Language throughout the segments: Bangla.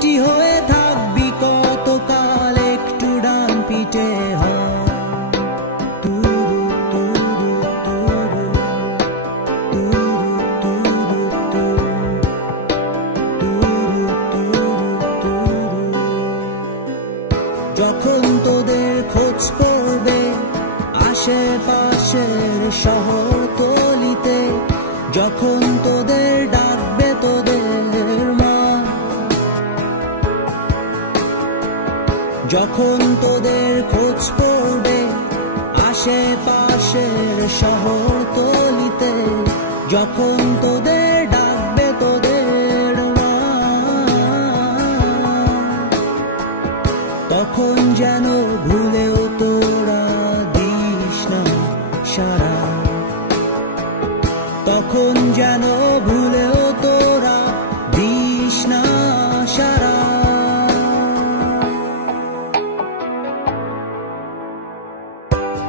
চিমটি হয়ে থাকবি কতকাল একটু ডান পিঠে যখন তোদের খোঁজ পড়বে আশেপাশের শহরতলিতে, যখন তোদের ডাকবে তোদের মা, যখন তোদের খোঁজ পড়বে আশেপাশের শহরতলিতে, যখন তোদের ডাকবে তোদের মা, তখন যেন ভুলেও তোরা দিস না সারা, তখন যেন ভুলেও তোরা দিস না সারা।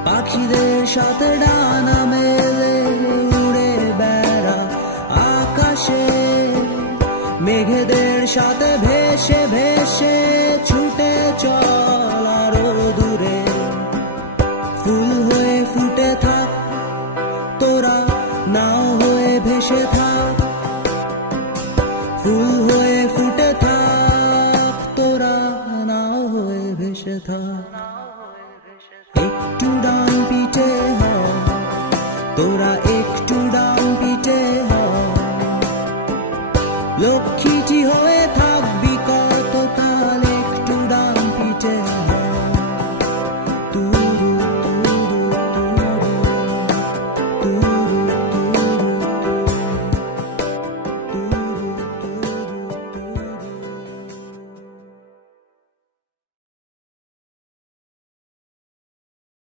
পাখিদের সাথে ডানা মেলে উড়ে বেড়া আকাশে, মেঘেদের সাথে ভেসে ভেসে ছুটে চল আরো দূরে। ফুল হয়ে ফুটে থাক তোরা, নাও হয়ে ভেসে থাক, ফুল হয়ে ফুটে থাক তোরা, নাও হয়ে ভেসে থাক।